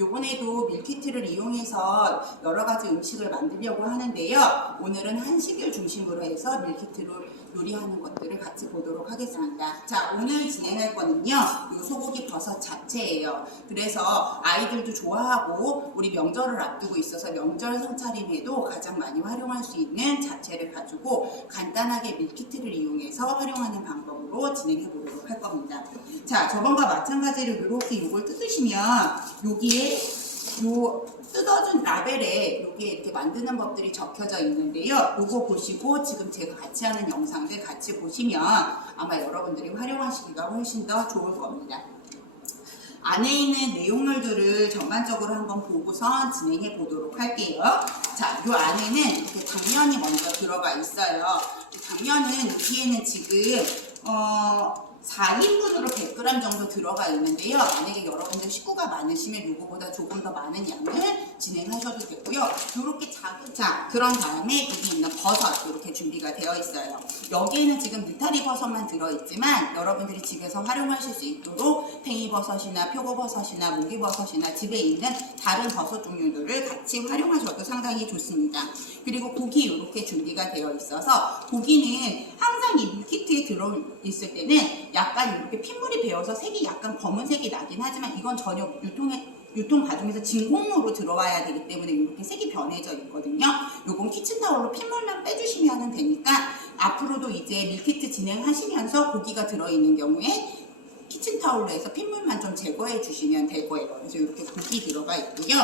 요번에도 밀키트를 이용해서 여러 가지 음식을 만들려고 하는데요. 오늘은 한식을 중심으로 해서 밀키트로 요리하는 것들을 같이 보도록 하겠습니다. 자, 오늘 진행할 거는요. 요 소고기 버섯 잡채예요. 그래서 아이들도 좋아하고 우리 명절을 앞두고 있어서 명절 상차림에도 가장 많이 활용할 수 있는 잡채를 가지고 간단하게 밀키트를 이용해서 활용하는 방법으로 진행해 보도록 할 겁니다. 자, 저번과 마찬가지로 이렇게 이걸 뜯으시면 여기에 요 뜯어준 라벨에 여기에 이렇게 만드는 법들이 적혀져 있는데요. 요거 보시고 지금 제가 같이 하는 영상들 같이 보시면 아마 여러분들이 활용하시기가 훨씬 더 좋을 겁니다. 안에 있는 내용물들을 전반적으로 한번 보고서 진행해 보도록 할게요. 자, 요 안에는 이렇게 당면이 먼저 들어가 있어요. 당면은 여기에는 지금 어 4인분으로 100g 정도 들어가 있는데요. 만약에 여러분들 식구가 많으시면 이거보다 조금 더 많은 양을 진행하셔도 되고요. 이렇게 작은 자 그런 다음에 여기 있는 버섯 이렇게 준비가 되어 있어요. 여기에는 지금 느타리 버섯만 들어있지만 여러분들이 집에서 활용하실 수 있도록 팽이버섯이나 표고버섯이나 목이버섯이나 집에 있는 다른 버섯 종류들을 같이 활용하셔도 상당히 좋습니다. 그리고 고기 이렇게 준비가 되어 있어서 고기는 항상 이 밀키트에 들어있을 때는 약간 이렇게 핏물이 배어서 색이 약간 검은색이 나긴 하지만 이건 전혀 유통에 유통 과정에서 진공으로 들어와야 되기 때문에 이렇게 색이 변해져 있거든요. 요건 키친타올로 핏물만 빼주시면 되니까 앞으로도 이제 밀키트 진행하시면서 고기가 들어있는 경우에 키친타올로 해서 핏물만 좀 제거해 주시면 될 거예요. 그래서 이렇게 고기 들어가 있고요.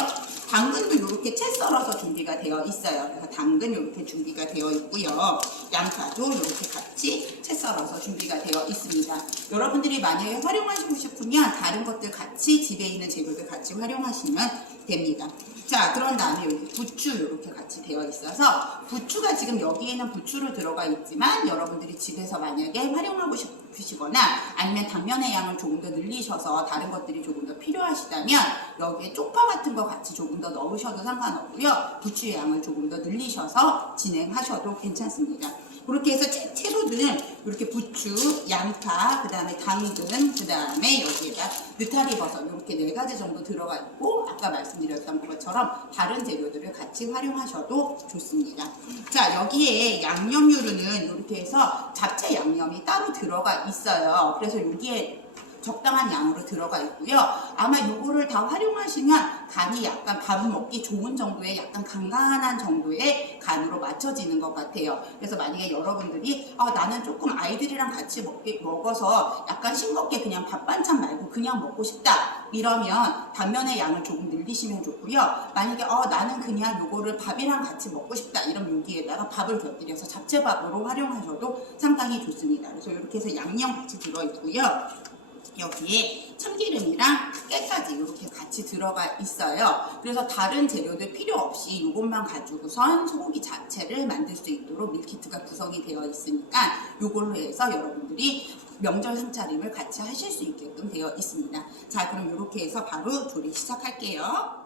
당근도 이렇게 채 썰어서 준비가 되어 있어요. 그래서 당근 이렇게 준비가 되어 있고요. 양파도 이렇게 같이 채 썰어서 준비가 되어 있습니다. 여러분들이 만약에 활용하시고 싶으면 다른 것들 같이 집에 있는 재료들 같이 활용하시면 됩니다. 자, 그런 다음에 여기 부추 이렇게 같이 되어 있어서 부추가 지금 여기에는 부추로 들어가 있지만 여러분들이 집에서 만약에 활용하고 싶으시거나 아니면 당면의 양을 조금 더 늘리셔서 다른 것들이 조금 더 필요하시다면 여기에 쪽파 같은 거 같이 조금 더 넣으셔도 상관없고요. 부추의 양을 조금 더 늘리셔서 진행하셔도 괜찮습니다. 그렇게 해서 채, 채소들은 이렇게 부추, 양파, 그 다음에 당근, 그 다음에 여기에다 느타리 버섯 이렇게 네 가지 정도 들어가 있고 아까 말씀드렸던 것처럼 다른 재료들을 같이 활용하셔도 좋습니다. 자 여기에 양념류는 이렇게 해서 잡채 양념이 따로 들어가 있어요. 그래서 여기에 적당한 양으로 들어가 있고요. 아마 요거를 다 활용하시면 간이 약간 밥 먹기 좋은 정도의 약간 간간한 정도의 간으로 맞춰지는 것 같아요. 그래서 만약에 여러분들이 아, 나는 조금 아이들이랑 같이 먹게, 먹어서 약간 싱겁게 그냥 밥 반찬 말고 그냥 먹고 싶다. 이러면 단면의 양을 조금 늘리시면 좋고요. 만약에 어, 나는 그냥 요거를 밥이랑 같이 먹고 싶다. 이러면 여기에다가 밥을 곁들여서 잡채밥으로 활용하셔도 상당히 좋습니다. 그래서 이렇게 해서 양념 같이 들어있고요. 여기에 참기름이랑 깨까지 이렇게 같이 들어가 있어요. 그래서 다른 재료들 필요 없이 이것만 가지고선 소고기 자체를 만들 수 있도록 밀키트가 구성이 되어 있으니까 이걸로 해서 여러분들이 명절 상차림을 같이 하실 수 있게끔 되어 있습니다. 자, 그럼 이렇게 해서 바로 조리 시작할게요.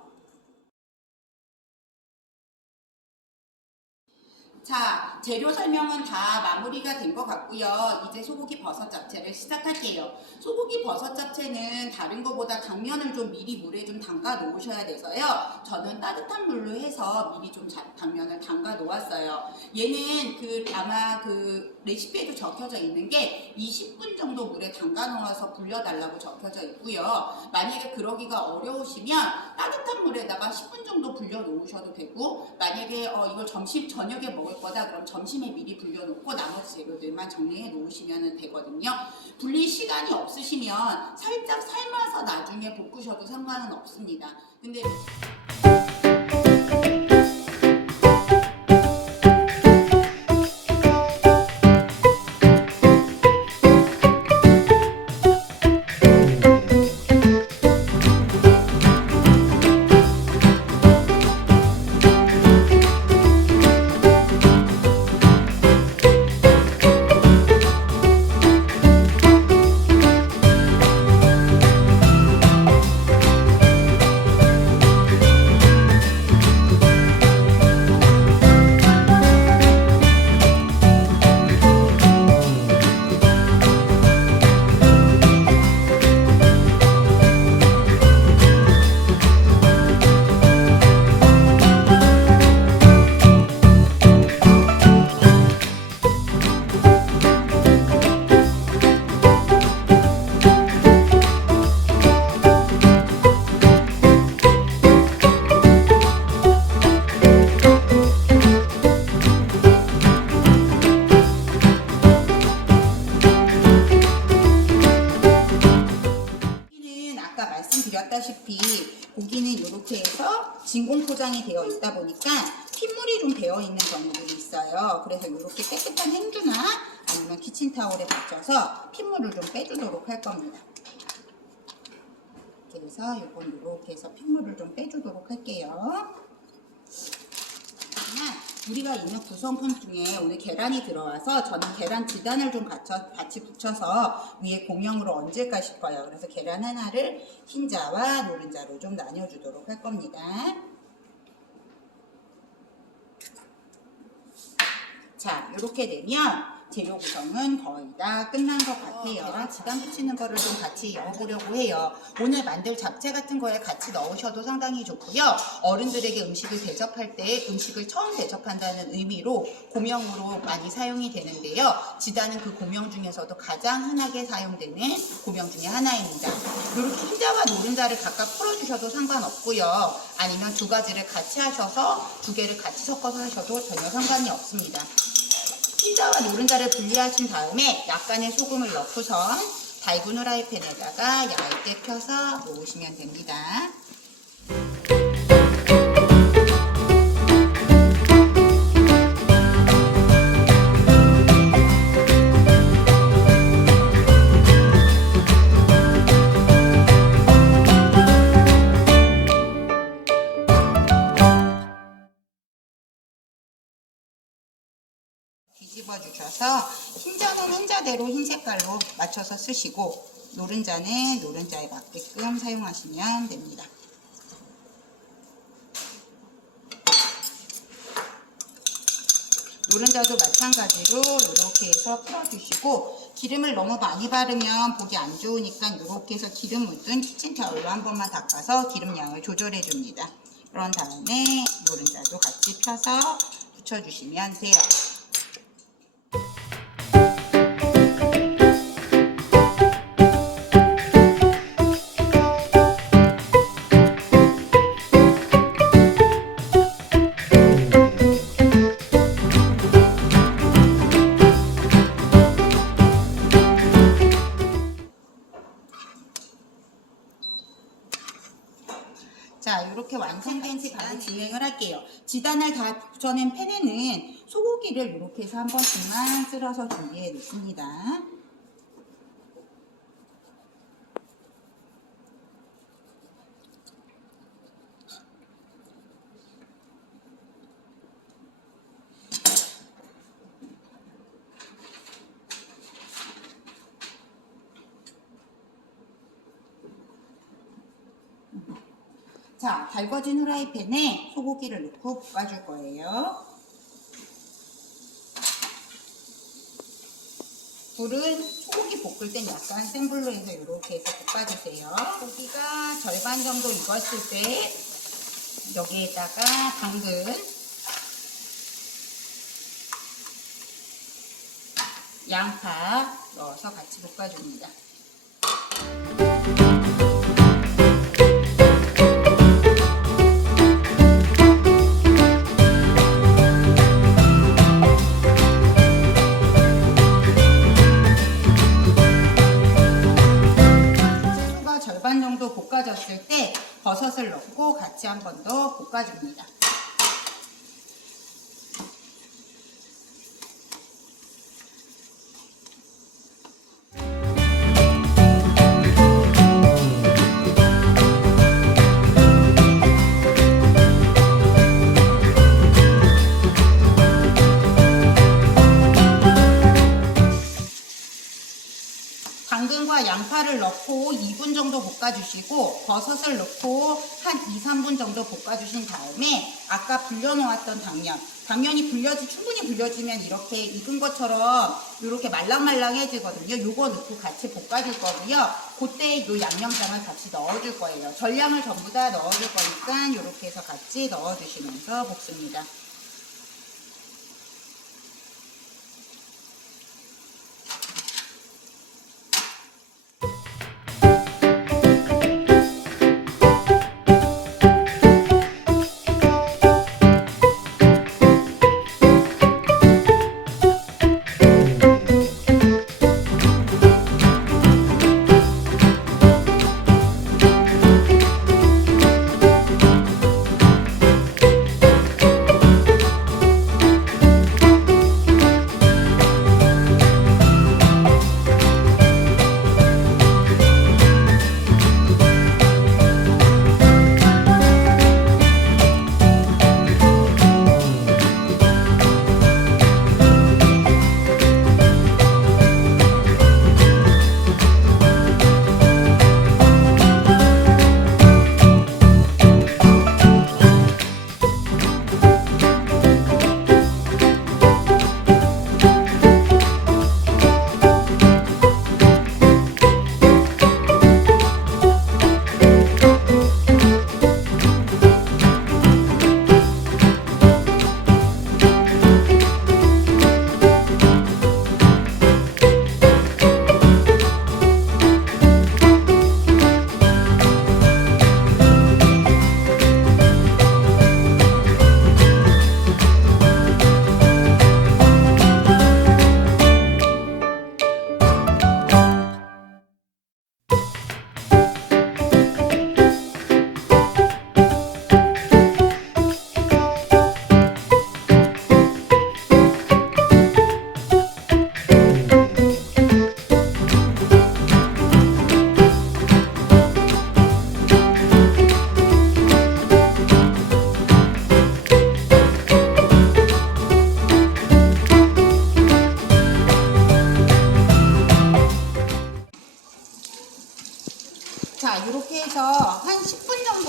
자, 재료 설명은 다 마무리가 된 것 같고요. 이제 소고기 버섯 잡채를 시작할게요. 소고기 버섯 잡채는 다른 것보다 당면을 좀 미리 물에 좀 담가 놓으셔야 돼서요. 저는 따뜻한 물로 해서 미리 좀 자- 당면을 담가 놓았어요. 얘는 그 아마 그 레시피에도 적혀져 있는 게 20분 정도 물에 담가 놓아서 불려달라고 적혀져 있고요. 만약에 그러기가 어려우시면 따뜻한 물에다가 10분 정도 불려 놓으셔도 되고 만약에 어, 이걸 점심 저녁에 먹을 거다 그럼 점심에 미리 불려놓고 나머지 재료들만 정리해 놓으시면 되거든요. 불릴 시간이 없으시면 살짝 삶아서 나중에 볶으셔도 상관은 없습니다. 근데 포장이 되어 있다 보니까 핏물이 좀 배어 있는 경우들이 있어요. 그래서 이렇게 깨끗한 행주나 아니면 키친타올에 받쳐서 핏물을 좀 빼주도록 할 겁니다. 그래서 이건 이렇게 해서 핏물을 좀 빼주도록 할게요. 우리가 있는 구성품 중에 오늘 계란이 들어와서 저는 계란 지단을 좀 같이, 같이 붙여서 위에 공명으로 얹을까 싶어요. 그래서 계란 하나를 흰자와 노른자로 좀 나뉘어주도록 할 겁니다. 자, 이렇게 되면 재료 구성은 거의 다 끝난 것 같아요. 계란 지단 붙이는 거를 좀 같이 넣어보려고 해요. 오늘 만들 잡채 같은 거에 같이 넣으셔도 상당히 좋고요. 어른들에게 음식을 대접할 때 음식을 처음 대접한다는 의미로 고명으로 많이 사용이 되는데요. 지단은 그 고명 중에서도 가장 흔하게 사용되는 고명 중에 하나입니다. 이렇게 흰자와 노른자를 각각 풀어주셔도 상관없고요. 아니면 두 가지를 같이 하셔서 두 개를 같이 섞어서 하셔도 전혀 상관이 없습니다. 흰자와 노른자를 분리하신 다음에 약간의 소금을 넣고선 달군 후라이팬에다가 얇게 펴서 놓으시면 됩니다. 주셔서 흰자는 흰자대로 흰 색깔로 맞춰서 쓰시고 노른자는 노른자에 맞게끔 사용하시면 됩니다. 노른자도 마찬가지로 이렇게 해서 풀어주시고 기름을 너무 많이 바르면 보기 안 좋으니까 이렇게 해서 기름 묻은 키친타올로 한 번만 닦아서 기름량을 조절해 줍니다. 그런 다음에 노른자도 같이 펴서 붙여주시면 돼요. 다 붙여낸 팬에는 소고기를 이렇게 해서 한 번씩만 쓸어서 준비해 놓습니다. 자, 달궈진 후라이팬에 소고기를 넣고 볶아줄 거예요. 불은 소고기 볶을 땐 약간 센 불로 해서 이렇게 해서 볶아주세요. 고기가 절반 정도 익었을 때 여기에다가 당근, 양파 넣어서 같이 볶아줍니다. 볶아졌을 때 버섯을 넣고 같이 한 번 더 볶아줍니다. 볶아주시고 버섯을 넣고 한 2, 3분 정도 볶아주신 다음에 아까 불려놓았던 당면 당면이 불려지 충분히 불려지면 이렇게 익은 것처럼 이렇게 말랑말랑해지거든요. 요거 넣고 같이 볶아줄 거고요. 그때 요 양념장을 같이 넣어줄 거예요. 전량을 전부 다 넣어줄 거니까 이렇게 해서 같이 넣어주시면서 볶습니다.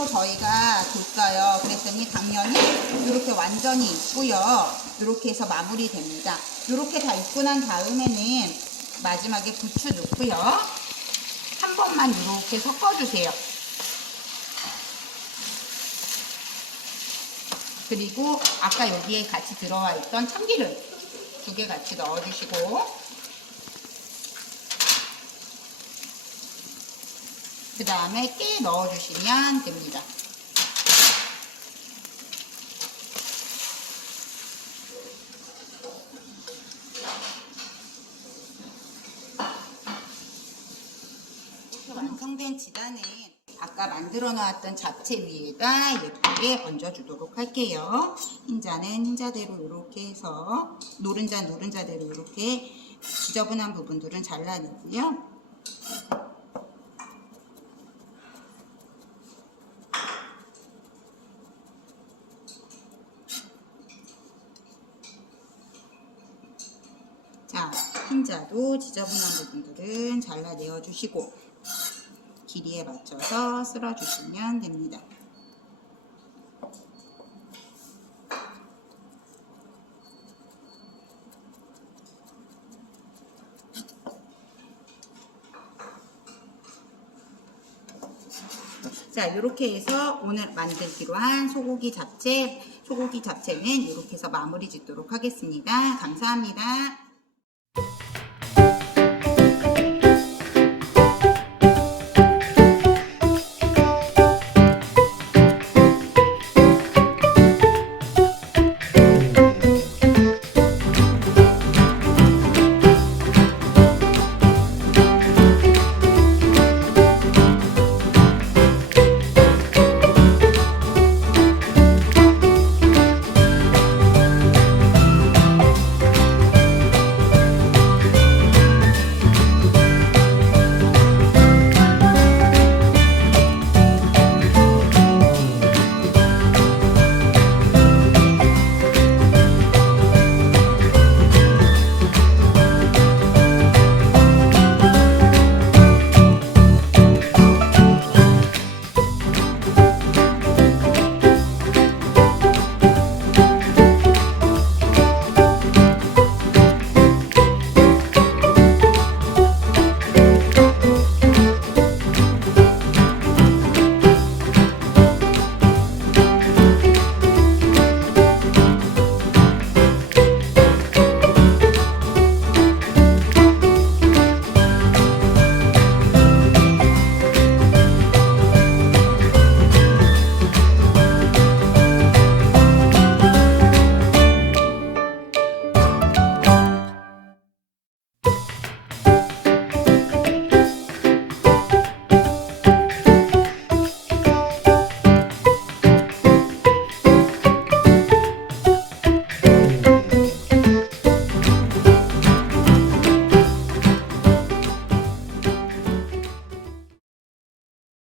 저희가 볼까요? 그랬더니 당연히 이렇게 완전히 익고요. 이렇게 해서 마무리됩니다. 이렇게 다 익고 난 다음에는 마지막에 부추 넣고요. 한 번만 이렇게 섞어주세요. 그리고 아까 여기에 같이 들어와 있던 참기름 두 개 같이 넣어주시고 그 다음에 깨 넣어주시면 됩니다. 완성된 지단은 아까 만들어 놨던 잡채 위에다 예쁘게 얹어 주도록 할게요. 흰자는 흰자대로 이렇게 해서 노른자 노른자대로 이렇게 지저분한 부분들은 잘라내고요. 자, 흰자도 지저분한 부분들은 잘라내어 주시고 길이에 맞춰서 쓸어 주시면 됩니다. 자, 이렇게 해서 오늘 만들기로 한 소고기 잡채, 소고기 잡채는 이렇게 해서 마무리 짓도록 하겠습니다. 감사합니다.